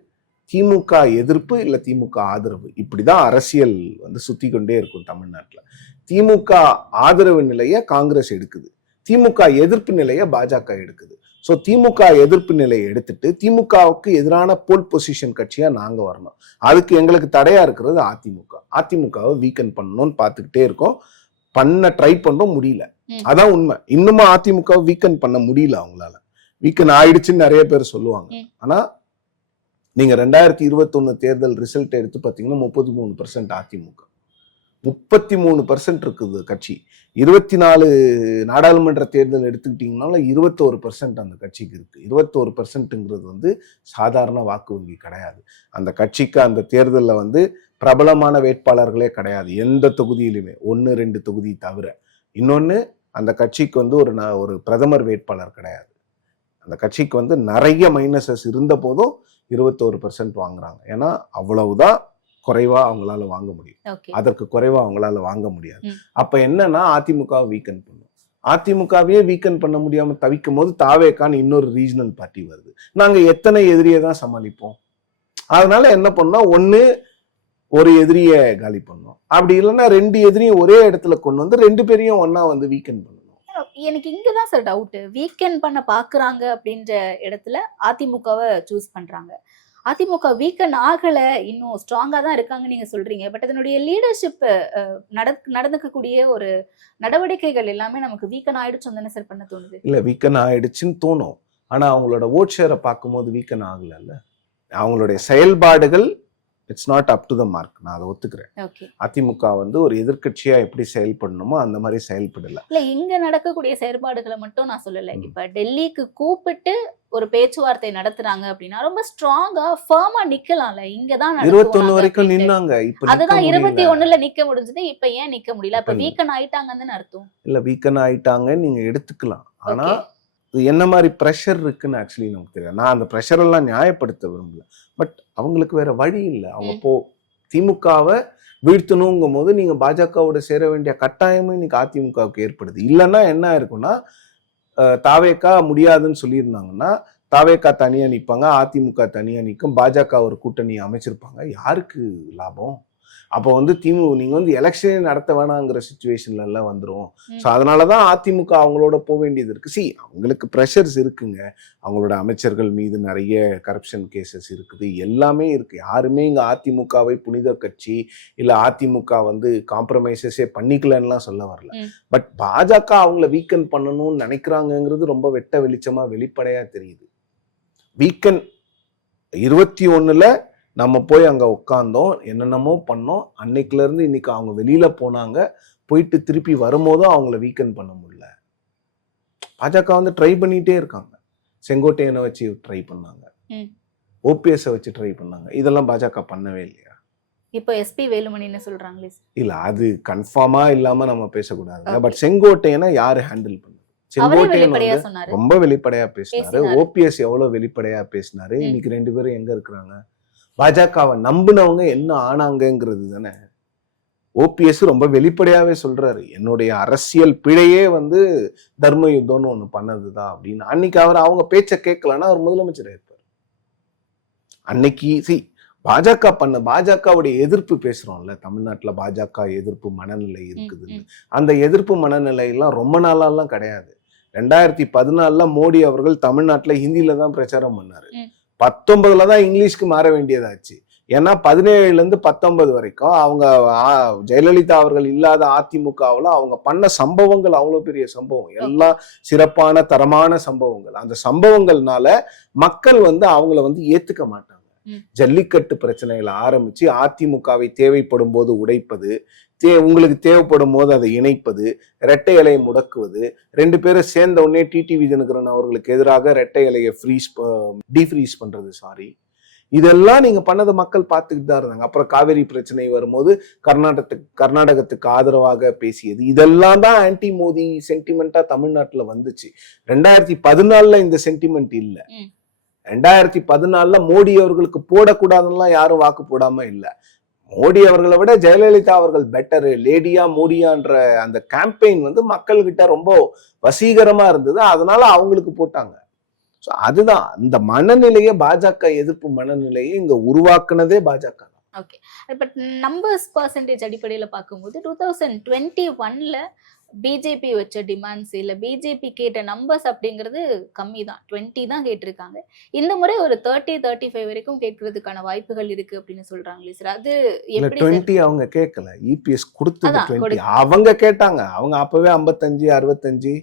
திமுக எதிர்ப்பு இல்ல திமுக ஆதரவு, இப்படிதான் அரசியல் வந்து சுத்தி கொண்டே இருக்கும் தமிழ்நாட்டுல. திமுக ஆதரவு நிலையை காங்கிரஸ் எடுக்குது, திமுக எதிர்ப்பு நிலையை பாஜக எடுக்குது. ஸோ திமுக எதிர்ப்பு நிலையை எடுத்துட்டு திமுகவுக்கு எதிரான போல் பொசிஷன் கட்சியா நாங்க வரணும். அதுக்கு எங்களுக்கு தடையா இருக்கிறது அதிமுகவை வீக்கன் பண்ணணும்னு பார்த்துக்கிட்டே இருக்கோம். ட்ரை பண்றோம், முடியல. அதான் உண்மை. இன்னுமா அதிமுகவை வீக்கன் பண்ண முடியல. அவங்களால வீக்கன் ஆயிடுச்சுன்னு நிறைய பேர் சொல்லுவாங்க. ஆனா நீங்க 2021 தேர்தல் ரிசல்ட் எடுத்து பாத்தீங்கன்னா 33% அதிமுக, 33% இருக்குது கட்சி. 24 நாடாளுமன்ற தேர்தல் எடுத்துக்கிட்டீங்கனால 21% அந்த கட்சிக்கு இருக்கு. 21%ங்கிறது வந்து சாதாரண வாக்கு வங்கி கிடையாது. அந்த கட்சிக்கு அந்த தேர்தலில் வந்து பிரபலமான வேட்பாளர்களே கிடையாது எந்த தொகுதியிலுமே, 1-2 தொகுதி தவிர. இன்னொன்னு அந்த கட்சிக்கு வந்து ஒரு பிரதமர் வேட்பாளர் கிடையாது. அந்த கட்சிக்கு வந்து நிறைய மைனஸஸ் இருந்த போதும் 21% வாங்குறாங்க. ஏன்னா அவ்வளவுதான் குறைவா அவங்களால வாங்க முடியும். ஓகே. அதற்கு குறைவா அவங்களால வாங்க முடியாது. ம். அப்ப என்னன்னா அதிமுக வீக்கன் பண்ணும். அதிமுகவையே வீக்கன் பண்ண முடியாம தவிக்கும் போது தாவேக்கான்னு இன்னொரு ரீஜனல் பார்ட்டி வருது. நாங்க எத்தனை எதிரியை தான் சமாளிப்போம்? அதனால என்ன பண்ணோம், ஒண்ணு ஒரு எதிரிய காலி பண்ணோம், அப்படி இல்லைன்னா 2 எதிரியும் ஒரே இடத்துல கொண்டு வந்து 2 பேரையும் ஒன்னா வந்து வீக்கன் பண்ணணும். எனக்கு இங்கதான் சார் டவுட். வீக்கெண்ட் பண்ண பாக்குறாங்க அப்படின்ற இடத்துல அதிமுகவை சூஸ் பண்றாங்க. அதிமுக வீக்கெண்ட் ஆகல, இன்னும் ஸ்ட்ராங்கா தான் இருக்காங்க நீங்க சொல்றீங்க. பட் அதனுடைய லீடர்ஷிப் நடந்துக்கக்கூடிய ஒரு நடவடிக்கைகள் எல்லாமே நமக்கு வீக்கெண்ட் ஆயிடுச்சு தானே சார் பண்ண தோணுது. இல்ல வீக்கன் ஆயிடுச்சுன்னு தோணும். ஆனா அவங்களோட ஓட் ஷேரை பார்க்கும்போது வீக்கன் ஆகல. அவங்களுடைய செயல்பாடுகள் it's not up to the mark. நான் அதை ஒத்துக்கிறேன். ஓகே. அதிமுக வந்து ஒரு எதிர்க்கட்சியா எப்படி செயல்படணுமோ அந்த மாதிரி செயல்படல. இல்ல இங்க நடக்கக்கூடிய செயற்பாடுகளை மட்டும் நான் சொல்லல. இப்ப டெல்லிக்கு கூப்பிட்டு ஒரு பேச்சுவார்த்தை நடத்துறாங்க அப்படின்னா ரொம்ப ஸ்ட்ராங்கா ஃபர்மா நிக்கலாம்ல. இங்கதான் 21 வரைக்கும் நின்னாங்க. இப்ப அதுதான் 21ல நிக்க முடிஞ்சது. இப்ப ஏன் நிக்க முடியல? இப்ப வீக்கன் ஆயிட்டாங்கன்னு அர்த்தம். இல்ல வீக்கன் ஆயிட்டாங்கன்னு நீங்க எடுத்துக்கலாம். ஆனா ஓகே. இது என்ன மாதிரி ப்ரெஷர் இருக்குன்னு ஆக்சுவலி நமக்கு தெரியாது. நான் அந்த ப்ரெஷர் எல்லாம் நியாயப்படுத்த விரும்பல. பட் அவங்களுக்கு வேற வழி இல்லை. அவங்க திமுகவை வீழ்த்தணுங்கும் போது நீங்க பாஜகவோட சேர வேண்டிய கட்டாயமும் இன்னைக்கு அதிமுகவுக்கு ஏற்படுது. இல்லைன்னா என்ன இருக்குன்னா, தாவேக்கா முடியாதுன்னு சொல்லியிருந்தாங்கன்னா தாவேக்கா தனியா நிற்பாங்க, அதிமுக தனியா நிற்கும், பாஜக ஒரு கூட்டணி அமைச்சிருப்பாங்க. யாருக்கு லாபம்? அப்போ வந்து நீங்க வந்து எலெக்ஷனே நடத்த வேணாங்கிற சுச்சுவேஷன்ல எல்லாம் வந்துடும். ஸோ அதனாலதான் அதிமுக அவங்களோட போக வேண்டியது இருக்கு. அவங்களுக்கு ப்ரெஷர்ஸ் இருக்குங்க. அவங்களோட அமைச்சர்கள் மீது நிறைய கரப்ஷன் கேசஸ் இருக்குது, எல்லாமே இருக்கு. யாருமே இங்க அதிமுகவை புனித கட்சி இல்ல அதிமுக வந்து காம்ப்ரமைசஸே பண்ணிக்கலன்னுலாம் சொல்ல வரல. பட் பாஜக அவங்கள வீக்கன் பண்ணணும்னு நினைக்கிறாங்கிறது ரொம்ப வெட்ட வெளிச்சமா வெளிப்படையா தெரியுது. வீக்கன் 21ல நம்ம போய் அங்க உட்கார்ந்தோம், என்னென்னமோ பண்ணோம். அன்னைக்குல இருந்து இன்னைக்கு அவங்க வெளியில போனாங்க, போயிட்டு திருப்பி வரும்போதும் அவங்கள வீக்கன் பண்ண முடியல. பாஜக வந்து ட்ரை பண்ணிட்டே இருக்காங்க. செங்கோட்டையனை வச்சு ட்ரை பண்ணாங்க, ஓபிஎஸ் வச்சு ட்ரை பண்ணாங்க. இதெல்லாம் பாஜக பண்ணவே இல்லையா? இப்போ எஸ்பி வேலுமணின்னு சொல்றாங்களே. இல்ல அது கன்ஃபார்மா இல்லாம நம்ம பேசக்கூடாது. பட் செங்கோட்டையனை யாரு ஹேண்டில் பண்ணு? செங்கோட்டையன் வந்து ரொம்ப வெளிப்படையா பேசினாரு. ஓபிஎஸ் எவ்வளவு வெளிப்படையா பேசினாரு. இன்னைக்கு 2 பேரும் எங்க இருக்கிறாங்க? பாஜகவை நம்பினவங்க என்ன ஆனாங்கிறது தானே. ஓபிஎஸ் ரொம்ப வெளிப்படையாவே சொல்றாரு, என்னுடைய அரசியல் பிழையே வந்து தர்ம யுத்தம்னு ஒண்ணு பண்ணதுதான் அப்படின்னு. அன்னைக்கு அவங்க பேச்ச கேட்கலன்னா அவர் முதலமைச்சர் இருப்பார். அன்னைக்கு பாஜகவுடைய எதிர்ப்பு பேசுறோம்ல, தமிழ்நாட்டுல பாஜக எதிர்ப்பு மனநிலை இருக்குதுன்னு. அந்த எதிர்ப்பு மனநிலை எல்லாம் ரொம்ப நாளாலாம் கிடையாது. 2014 மோடி அவர்கள் தமிழ்நாட்டுல ஹிந்தியில தான் பிரச்சாரம் பண்ணாரு. 19ல தான் இங்கிலீஷ்க்கு மாற வேண்டியதாச்சு. ஏன்னா 17ல இருந்து 19 வரைக்கும் அவங்க ஜெயலலிதா அவர்கள் இல்லாத அதிமுகவில் அவங்க பண்ண சம்பவங்கள் அவ்வளவு பெரிய சம்பவம், எல்லாம் சிறப்பான தரமான சம்பவங்கள். அந்த சம்பவங்கள்னால மக்கள் வந்து அவங்கள வந்து ஏத்துக்க மாட்டாங்க. ஜல்லிக்கட்டு பிரச்சனைகளை ஆரம்பிச்சு அதிமுகவை தேவைப்படும் போது உடைப்பது, உங்களுக்கு தேவைப்படும் போது அதை இணைப்பது, இரட்டை இலையை முடக்குவது, 2 பேரும் சேர்ந்த உடனே டிடிவி தினகரன் அவர்களுக்கு எதிராக இரட்டை இலையை டீஃப்ரீஸ் பண்றது, இதெல்லாம் நீங்க பண்ணதை மக்கள் பார்த்துக்கிட்டு தான் இருந்தாங்க. அப்புறம் காவேரி பிரச்சனை வரும்போது கர்நாடகத்துக்கு ஆதரவாக பேசியது, இதெல்லாம் தான் ஆன்டி மோடி சென்டிமெண்டா தமிழ்நாட்டுல வந்துச்சு. 2014 இந்த சென்டிமெண்ட் இல்ல. 2014 மோடி அவர்களுக்கு போடக்கூடாதுன்னா யாரும் வாக்கு போடாம இல்ல. மோடி அவர்களை விட ஜெயலலிதா அவர்கள் பெட்டரு, லேடியா மோடியான்ற அந்த கேம்பெயின் வந்து மக்கள்கிட்ட ரொம்ப வசீகரமா இருந்தது. அதனால அவங்களுக்கு போட்டாங்க. ஸோ அதுதான் அந்த மனநிலையை, பாஜக எதிர்ப்பு மனநிலையை இங்க உருவாக்குனதே பாஜக தான். ஓகே. பட் நம்பர்ஸ் பர்சன்டேஜ் அடிப்படையில பார்க்கும்போது 2021ல பிஜேபி வச்ச டிமாண்ட்ஸ் இல்ல பிஜேபி கேட்ட நம்பர்ஸ் அப்படிங்கிறது கம்மி தான், 20 தான் கேட்டிருக்காங்க. இந்த முறை ஒரு 30-35 வரைக்கும் கேட்கறதுக்கான வாய்ப்புகள் இருக்கு அப்படின்னு சொல்றாங்களே சார், அது எப்படி? 20 அவங்க கேட்கல, இபிஎஸ் கொடுத்தது 20 அவங்க கேட்டாங்க. அவங்க அப்பவே 55 65,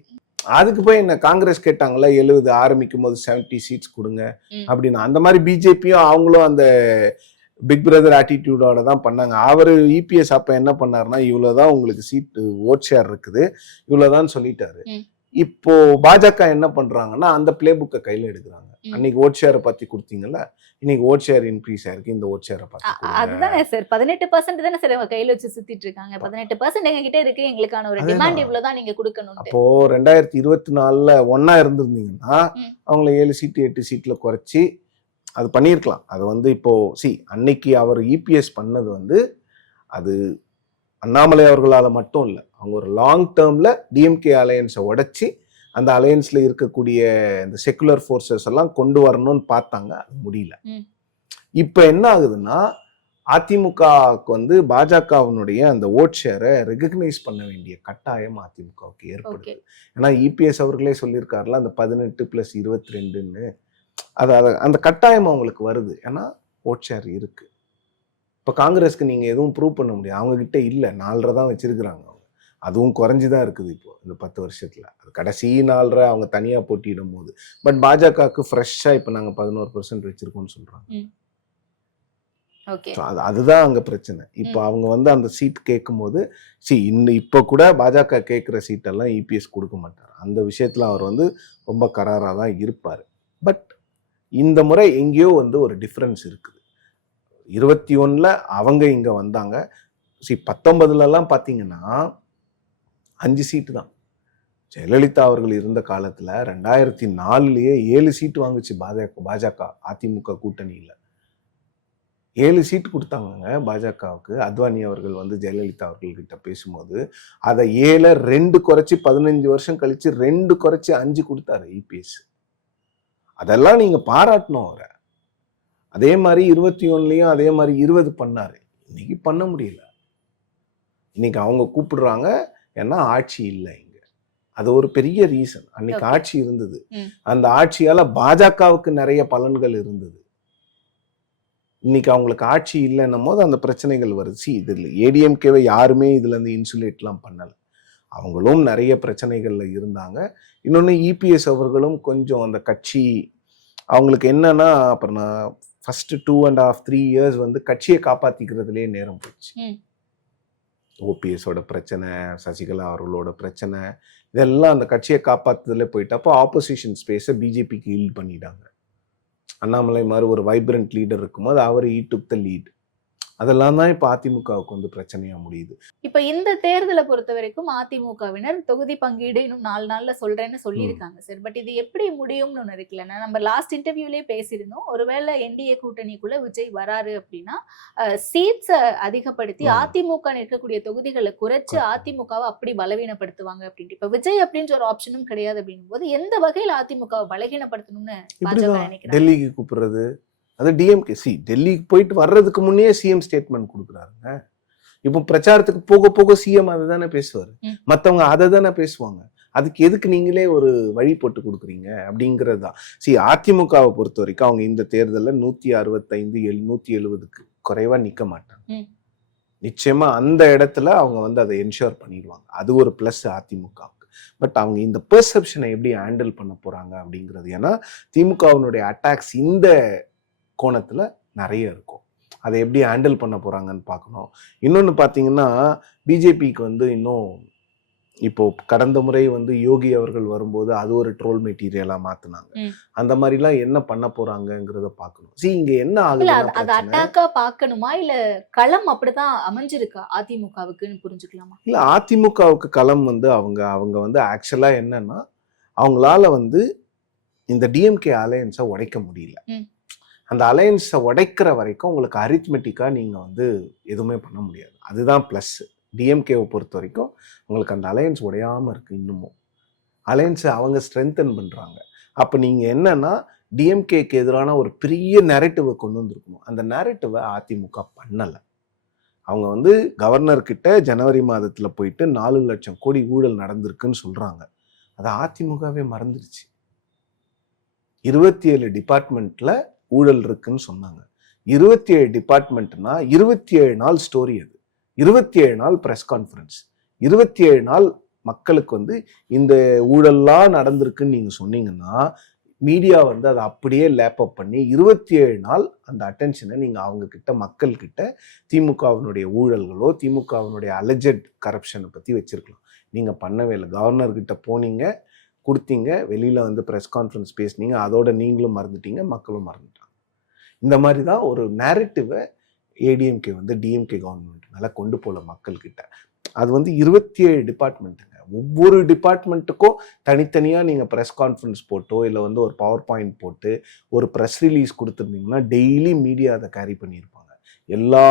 அதுக்கு போய் என்ன காங்கிரஸ் கேட்டாங்களா 70, ஆரம்பிக்கும் போது 70 சீட்ஸ் கொடுங்க அப்படின்னு. அந்த மாதிரி பிஜேபியும் அவங்களும் அந்த பிக் பிரதர் ஆட்டிடியூடோட தான் பண்ணாங்க. அவரு இபிஎஸ் அப்ப என்ன பண்ணாருன்னா, இவ்வளவுதான் உங்களுக்கு சீட்டு ஓட் ஷேர் இருக்குது, இவ்வளவுதான் சொல்லிட்டாரு. இப்போ பாஜக என்ன பண்றாங்கன்னா அந்த பிளே புக்கை கையில எடுக்கிறாங்க. அன்னைக்கு ஓட் ஷேரை பத்தி கொடுத்தீங்கல்ல, இன்னைக்கு ஓட் ஷேர் இன்க்ரீஸ் ஆயிருக்கு, இந்த ஓட் ஷேரை பத்தி அதுதானே சார் 18% தானே சார் அவங்க கையில வச்சு சுத்திட்டு இருக்காங்க. 18% எங்க கிட்ட இருக்கு, எங்களுக்கான ஒரு டிமாண்ட் இவ்வளவுதான் நீங்க கொடுக்கணும். அப்போ 2024ல ஒன்னா இருந்திருந்தீங்கன்னா அவங்கள 7 சீட்டு 8 சீட்ல குறைச்சி அது பண்ணியிருக்கலாம். அது வந்து இப்போ அன்னைக்கு அவர் இபிஎஸ் பண்ணது அது அண்ணாமலை அவர்களால மட்டும் இல்லை, அவங்க ஒரு லாங் டேர்ம்ல டிஎம்கே அலையன்ஸை உடைச்சி அந்த அலையன்ஸ்ல இருக்கக்கூடிய இந்த செக்குலர் ஃபோர்ஸஸ் எல்லாம் கொண்டு வரணும்னு பார்த்தாங்க, அது முடியல. இப்ப என்ன ஆகுதுன்னா அதிமுகவுக்கு பாஜகவினுடைய அந்த ஓட் ஷேரை ரெகக்னைஸ் பண்ண வேண்டிய கட்டாயம் அதிமுகவுக்கு ஏற்படுது. ஏன்னா இபிஎஸ் அவர்களே சொல்லியிருக்காருல அந்த 18+22ன்னு, அந்த கட்டாயம் அவங்களுக்கு வருது. ஏன்னா ஓட் ஷேர் இருக்கு. இப்போ காங்கிரஸ்க்கு நீங்க எதுவும் ப்ரூவ் பண்ண முடியாது, அவங்க கிட்ட இல்லை, 4.5 தான் வச்சிருக்கிறாங்க. அதுவும் குறைஞ்சுதான் இருக்குது இப்போ இந்த 10 வருஷத்துல. அது கடைசி 4.5 அவங்க தனியா போட்டியிடும் போது. பட் பாஜகவுக்கு ஃப்ரெஷ்ஷா இப்போ நாங்க 11% வச்சிருக்கோம்னு சொல்றாங்க. அதுதான் அங்க பிரச்சனை. இப்போ அவங்க அந்த சீட் கேட்கும் போது இப்ப கூட பாஜக கேட்கிற சீட்டெல்லாம் இபிஎஸ் கொடுக்க மாட்டார். அந்த விஷயத்துல அவர் ரொம்ப கராரா தான் இருப்பாரு. பட் இந்த முறை எங்கேயோ ஒரு டிஃபரன்ஸ் இருக்குது. 21ல அவங்க இங்க வந்தாங்க. 19லலாம் பாத்தீங்கன்னா 5 சீட்டு தான். ஜெயலலிதா அவர்கள் இருந்த காலத்துல 2004லயே 7 சீட்டு வாங்குச்சு பாஜக அதிமுக கூட்டணியில. 7 சீட்டு கொடுத்தாங்க பாஜகவுக்கு. அத்வானி அவர்கள் ஜெயலலிதா அவர்கள் கிட்ட பேசும்போது அதை 7 2 குறைச்சி 15 வருஷம் கழிச்சு 2 குறைச்சி 5 கொடுத்தாரு இபிஎஸ். அதெல்லாம் நீங்க பாராட்டணும் அவரை. அதே மாதிரி 21லயும் அதே மாதிரி 20 பண்ணாரு. இன்னைக்கு பண்ண முடியல. இன்னைக்கு அவங்க கூப்பிடுறாங்க, ஏன்னா ஆட்சி இல்லை இங்க. அது ஒரு பெரிய ரீசன். அன்னைக்கு ஆட்சி இருந்தது, அந்த ஆட்சியால பாஜகவுக்கு நிறைய பலன்கள் இருந்தது. இன்னைக்கு அவங்களுக்கு ஆட்சி இல்லைன்னும் போது அந்த பிரச்சனைகள் வருது. இதுல ஏடிஎம்கேவை யாருமே இதுல இருந்து இன்சுலேட்லாம் பண்ணல. அவங்களும் நிறைய பிரச்சனைகள்ல இருந்தாங்க. இன்னொன்னு இபிஎஸ் அவர்களும் கொஞ்சம் அந்த கட்சி அவங்களுக்கு என்னன்னா, அப்புறம் நான் ஃபர்ஸ்ட் 2.5-3 இயர்ஸ் கட்சியை காப்பாத்திக்கிறதுலேயே நேரம் போச்சு. ஓபிஎஸோட பிரச்சனை, சசிகலா அவர்களோட பிரச்சனை, இதெல்லாம் அந்த கட்சியை காப்பாத்துறதுல போயிட்டப்போ ஆப்போசிஷன் ஸ்பேஸை பிஜேபிக்கு ஈல்ட் பண்ணிட்டாங்க. அண்ணாமலை மாதிரி ஒரு வைப்ரண்ட் லீடர் இருக்கும்போது அவர் ஈட் த லீட். அதெல்லாம் தான் இப்ப அதிமுகவுக்கு பிரச்சனையா முடியுது. இப்ப இந்த தேர்தலை பொறுத்த வரைக்கும் அதிமுகவினர் தொகுதி பங்கீடு இன்னும் 4 நாள்ல சொல்றேன்னு சொல்லியிருக்காங்க சார். பட் இது எப்படி முடியும்னு ஒண்ணு இருக்குல்ல. நம்ம லாஸ்ட் இன்டர்வியூலயே பேசியிருந்தோம், ஒருவேளை என்டிஏ கூட்டணிக்குள்ள விஜய் வராரு அப்படின்னா சீட்ஸை அதிகப்படுத்தி அதிமுக இருக்கக்கூடிய தொகுதிகளை குறைச்சு அதிமுகவை அப்படி பலவீனப்படுத்துவாங்க அப்படின்ட்டு. இப்ப விஜய் அப்படின்ற ஒரு ஆப்ஷனும் கிடையாது அப்படின்னும் போது எந்த வகையில் அதிமுகவை பலகீனப்படுத்தணும்னு பாஜக நினைக்கிறேன். டெல்லிக்கு கூப்பிடுறது, அது டிஎம்கே. டெல்லிக்கு போயிட்டு வர்றதுக்கு முன்னே சிஎம் ஸ்டேட்மெண்ட் கொடுக்குறாருங்க. இப்போ பிரச்சாரத்துக்கு போக போக சிஎம் அதை தானே பேசுவாரு, மற்றவங்க அதை தானே பேசுவாங்க. அதுக்கு எதுக்கு நீங்களே ஒரு வழி போட்டு கொடுக்குறீங்க அப்படிங்கிறது தான். அதிமுகவை பொறுத்த வரைக்கும் அவங்க இந்த தேர்தலில் 165-170க்கு குறைவா நிக்க மாட்டாங்க. நிச்சயமா அந்த இடத்துல அவங்க அதை என்ஷூர் பண்ணிடுவாங்க. அது ஒரு பிளஸ் அதிமுகவுக்கு. பட் அவங்க இந்த பெர்செப்ஷனை எப்படி ஹேண்டில் பண்ண போறாங்க அப்படிங்கிறது. ஏன்னா திமுகவினுடைய அட்டாக்ஸ் இந்த கோணத்துல நிறைய இருக்கும். அதை எப்படி ஹேண்டில் பண்ண போறாங்கன்னு பார்க்கணும். இன்னொன்னு பாத்தீங்கன்னா பிஜேபிக்கு இன்னும் இப்போ கடந்த முறை யோகி அவர்கள் வரும்போது அது ஒரு ட்ரோல் மெட்டீரியலா மாத்தினாங்க. அந்த மாதிரிலாம் என்ன பண்ண போறாங்கிறத பார்க்கணும். இங்க என்ன ஆகுது, அது அட்டாக்கா பார்க்கணுமா இல்ல களம் அப்படிதான் அமைஞ்சிருக்கா அதிமுகவுக்குன்னு புரிஞ்சுக்கலாமா? இல்ல, அதிமுகவுக்கு களம் அவங்க ஆக்சுவலா என்னன்னா அவங்களால இந்த டிஎம்கே அலையன்ஸை உடைக்க முடியல. அந்த அலையன்ஸை உடைக்கிற வரைக்கும் உங்களுக்கு அரித்மெட்டிக்கா நீங்க எதுவுமே பண்ண முடியாது. அதுதான் பிளஸ். டிஎம்கேவை பொறுத்த வரைக்கும் உங்களுக்கு அந்த அலையன்ஸ் உடையாம இருக்கு. இன்னமும் அலையன்ஸை அவங்க ஸ்ட்ரென்தன் பண்றாங்க. அப்ப நீங்க என்னன்னா டிஎம்கேக்கு எதிரான ஒரு பெரிய நரேட்டிவை கொண்டு வந்திருக்கணும். அந்த நரேட்டிவை அதிமுக பண்ணல. அவங்க கவர்னர் கிட்ட ஜனவரி மாதத்துல போயிட்டு 4 லட்சம் கோடி ஊழல் நடந்திருக்குன்னு சொல்றாங்க. அதை அதிமுகவே மறந்துருச்சு. 27 டிபார்ட்மெண்ட்ல ஊழல் இருக்குன்னு சொன்னாங்க. 27 டிபார்ட்மெண்ட்னா 27 நாள் ஸ்டோரி. அது 27 நாள் பிரஸ் கான்ஃபரன்ஸ், 27 நாள் மக்களுக்கு இந்த ஊழல்லாம் நடந்திருக்குன்னு நீங்க சொன்னீங்கன்னா மீடியா அதை அப்படியே லேப்அப் பண்ணி 27 நாள் அந்த அட்டென்ஷனை நீங்க அவங்க கிட்ட மக்கள் கிட்ட திமுகவினுடைய ஊழல்களோ திமுகவினுடைய அலெஜட் கரப்ஷனை பத்தி வச்சிருக்கலாம். நீங்க பண்ணவே இல்லை. கவர்னர் கிட்ட போனீங்க, கொடுத்தீங்க, வெளியில் வந்து ப்ரெஸ் கான்ஃபரன்ஸ் பேசுனீங்க, அதோட நீங்களும் மறந்துட்டீங்க, மக்களும் மறந்துட்டாங்க. இந்த மாதிரி தான் ஒரு நேரட்டிவை ஏடிஎம்கே வந்து டிஎம்கே கவர்மெண்ட் மேலே கொண்டு போகல மக்கள்கிட்ட. அது வந்து 27 டிபார்ட்மெண்ட்டுங்க. ஒவ்வொரு டிபார்ட்மெண்ட்டுக்கும் தனித்தனியாக நீங்கள் ப்ரெஸ் கான்ஃபரன்ஸ் போட்டோ இல்லை வந்து ஒரு பவர் பாயிண்ட் போட்டு ஒரு ப்ரெஸ் ரிலீஸ் கொடுத்துருந்தீங்கன்னா டெய்லி மீடியா அதை கேரி பண்ணியிருப்பாங்க. எல்லா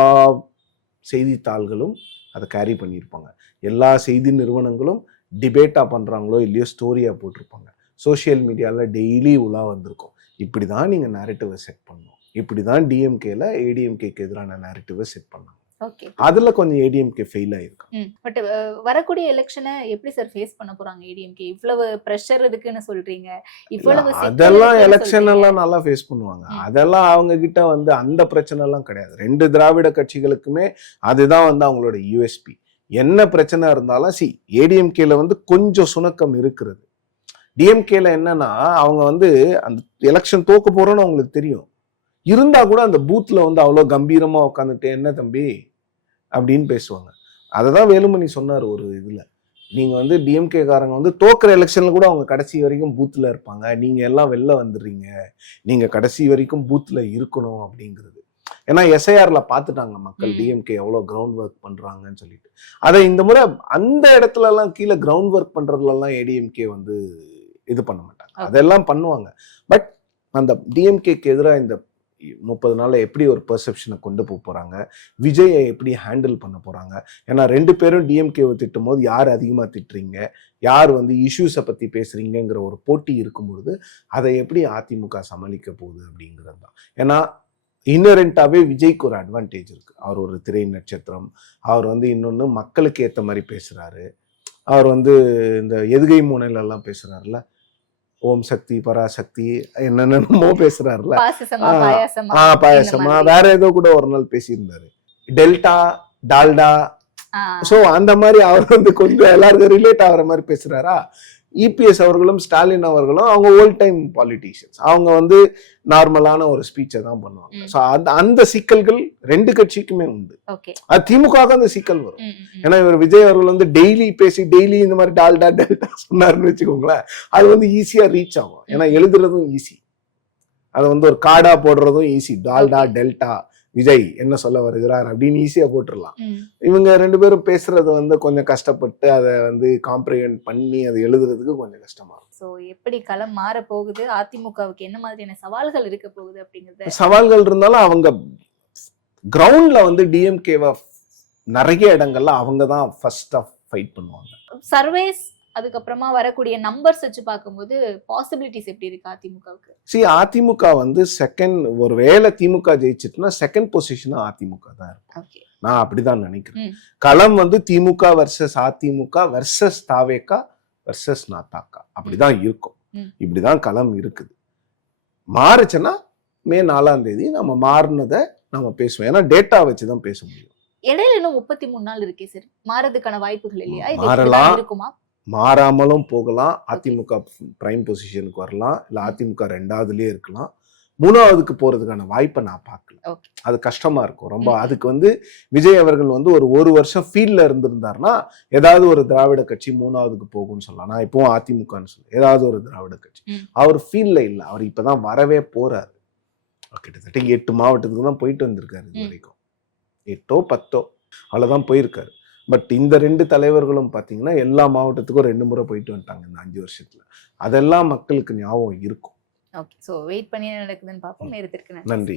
செய்தித்தாள்களும் அதை கேரி பண்ணியிருப்பாங்க. எல்லா செய்தி நிறுவனங்களும் டிபேட்டாக பண்ணுறாங்களோ இல்லையோ ஸ்டோரியாக போட்டிருப்பாங்க. சோஷியல் மீடியாவில் டெய்லி உலா வந்திருக்கும். இப்படி தான் நீங்கள் நேரட்டிவை செட் பண்ணணும். இப்படி தான் டிஎம்கேல ஏடிஎம்கேக்கு எதிரான நேரட்டிவை செட் பண்ணாங்க. ஓகே, அதுல கொஞ்சம் ஏடிஎம்கே ஃபெயில் ஆயிருக்கு. பட் வரக்கூடிய எலெக்ஷனை எப்படி சார் ஃபேஸ் பண்ண போறாங்க ஏடிஎம்கே? இவ்வளவு பிரஷர் இருக்குன்னு சொல்றீங்க, இவ்வளவு அதெல்லாம் எலெக்ஷன் எல்லாம் நல்லா ஃபேஸ் பண்ணுவாங்க. அதெல்லாம் அவங்க கிட்ட வந்து அந்த பிரச்சனை எல்லாம் கிடையாது. 2 திராவிட கட்சிகளுக்குமே அதுதான் வந்து அவங்களோட யூஎஸ்பி. என்ன பிரச்சனை இருந்தாலும் ஏடிஎம்கேல வந்து கொஞ்சம் சுணக்கம் இருக்கிறது. டிஎம்கேல என்னன்னா அவங்க வந்து அந்த எலெக்ஷன் தோக்க போறோம்னு அவங்களுக்கு தெரியும். இருந்தா கூட அந்த பூத்ல வந்து அவ்வளோ கம்பீரமா உட்காந்துட்டு என்ன தம்பி அப்படின்னு பேசுவாங்க. அதை தான் வேலுமணி சொன்னார் ஒரு இதுல, நீங்க வந்து டிஎம்கே காரங்க வந்து தோக்குற எலெக்ஷன்ல கூட அவங்க கடைசி வரைக்கும் பூத்ல இருப்பாங்க, நீங்க எல்லாம் வெளில வந்துடுறீங்க, நீங்க கடைசி வரைக்கும் பூத்ல இருக்கணும் அப்படிங்கிறது. ஏன்னா எஸ்ஐஆர்ல பார்த்துட்டாங்க மக்கள் டிஎம்கே எவ்வளோ கிரவுண்ட் ஒர்க் பண்றாங்கன்னு சொல்லிட்டு. அதை இந்த முறை அந்த இடத்துல எல்லாம் கீழே கிரவுண்ட் ஒர்க் பண்றதுல எல்லாம் ஏடிஎம்கே வந்து இது பண்ண மாட்டாங்க. அதெல்லாம் பண்ணுவாங்க. பட் அந்த டிஎம்கேக்கு எதிராக இந்த 30 நாள்ல எப்படி ஒரு பெர்செப்ஷனை கொண்டு போறாங்க, விஜயை எப்படி ஹேண்டில் பண்ண போறாங்க. ஏன்னா 2 பேரும் டிஎம்கேவை திட்டும் போது யார் அதிகமா திட்டுறீங்க, யார் வந்து இஷ்யூஸை பத்தி பேசுறீங்கிற ஒரு போட்டி இருக்கும்பொழுது அதை எப்படி அதிமுக சமாளிக்க போகுது அப்படிங்கிறது தான். ஏன்னா இன்னரெண்டாவே விஜய்க்கு ஒரு அட்வான்டேஜ் இருக்கு. அவர் ஒரு திரை நட்சத்திரம். அவர் வந்து இன்னொன்னு மக்களுக்கு ஏற்ற மாதிரி பேசுறாரு. அவர் வந்து இந்த எதுகை மூனையில எல்லாம் பேசுறாருல, ஓம் சக்தி பராசக்தி என்னென்னமோ பேசுறாருல, பாயாசமா வேற ஏதோ கூட ஒரு நாள் பேசியிருந்தாரு, டெல்டா டால்டா. சோ அந்த மாதிரி அவர் வந்து கொஞ்சம் எல்லாருக்கும் ரிலேட் ஆகிற மாதிரி பேசுறாரா. இபிஎஸ் அவர்களும் ஸ்டாலின் அவர்களும் அவங்க ஓல்ட் டைம் பாலிட்டிஷியன்ஸ். அவங்க வந்து நார்மலான ஒரு ஸ்பீச்சை தான் பண்ணுவாங்க. ஸோ அந்த சிக்கல்கள் 2 கட்சிக்குமே உண்டு. அது திமுக அந்த சிக்கல் வரும். ஏன்னா இவர் விஜய் அவர்கள் வந்து டெய்லி பேசி டெய்லி இந்த மாதிரி டால்டா டெல்டா சொன்னாருன்னு வச்சுக்கோங்களேன், அது வந்து ஈஸியா ரீச் ஆகும். ஏன்னா எழுதுறதும் ஈஸி, அதை வந்து ஒரு கார்டா போடுறதும் ஈஸி. டால்டா டெல்டா விஜய் என்ன சொல்ல வருகிறார் அப்படின்னு ஈஸியா போட்டுடலாம். இவங்க 2 பேரும் பேசுறது வந்து கொஞ்சம் கஷ்டப்பட்டு அதை வந்து காம்ப்ரிஹெண்ட் பண்ணி அதை எழுதுறதுக்கு கொஞ்சம் கஷ்டமா இருக்கும். சோ எப்படி களம் மாற போகுது, அதிமுகவுக்கு என்ன மாதிரியான சவால்கள் இருக்க போகுது அப்படிங்கறது. சவால்கள் இருந்தாலும் அவங்க கிரவுண்ட்ல வந்து டிஎம்கேவா நிறைய இடங்கள்ல அவங்க தான் ஃபர்ஸ்ட் ஆஃப் ஃபைட் பண்ணுவாங்க. சர்வேஸ் அதுக்கப்புறமா வரக்கூடிய நம்பர்ஸ் வச்சு பார்க்கும்போது பாசிபிலிட்டிஸ் எப்படி இருக்கு அதிமுகவுக்கு? அதிமுக வந்து செகண்ட், ஒரு வேளை திமுக ஜெயிச்சிட்டுனா செகண்ட் பொசிஷன் அதிமுக தான் இருக்கும். நான் அப்படிதான் நினைக்கிறேன். களம் வந்து திமுக வர்சஸ் அதிமுக வர்சஸ் தாவேகா வர்சஸ் நாத்தாக்கா அப்படிதான் இருக்கும். இப்படிதான் களம் இருக்குது. மாறுச்சுன்னா மே 4ஆம் தேதி நம்ம மாறினதை நம்ம பேசுவோம். ஏன்னா டேட்டா வச்சுதான் பேச முடியும். இடையில இன்னும் 33 நாள் இருக்கே சார், மாறதுக்கான வாய்ப்புகள் இல்லையா? மாறலாம், இருக்குமா? மாறாமலும் போகலாம். அதிமுக பிரைம் பொசிஷனுக்கு வரலாம், இல்ல அதிமுக 2வதுலயே இருக்கலாம். 3வதுக்கு போறதுக்கான வாய்ப்பை நான் பார்க்கல. அது கஷ்டமா இருக்கும் ரொம்ப. அதுக்கு வந்து விஜய் அவர்கள் வந்து ஒரு வருஷம் ஃபீல்ட்ல இருந்திருந்தாருன்னா ஏதாவது ஒரு திராவிட கட்சி 3வதுக்கு போகும்னு சொல்லலாம். நான் இப்பவும் அதிமுகன்னு சொல்ல, ஏதாவது ஒரு திராவிட கட்சி. அவர் ஃபீல்ட்ல இல்லை, அவர் இப்பதான் வரவே போறாரு. கிட்டத்தட்ட 8 மாவட்டத்துக்கு தான் போயிட்டு வந்திருக்காரு இது வரைக்கும். 8ஓ 10ஓ அவ்வளவுதான் போயிருக்காரு. பட் இந்த 2 தலைவர்களும் பார்த்தீங்கன்னா எல்லா மாவட்டத்துக்கும் 2 முறை போயிட்டு வந்துட்டாங்க இந்த 5 வருஷத்துல. அதெல்லாம் மக்களுக்கு ஞாபகம் இருக்கும். ஓகே, சோ வெயிட் பண்ணி நடக்குதுன்னு பார்ப்போம். நேரத்திற்கு நன்றி.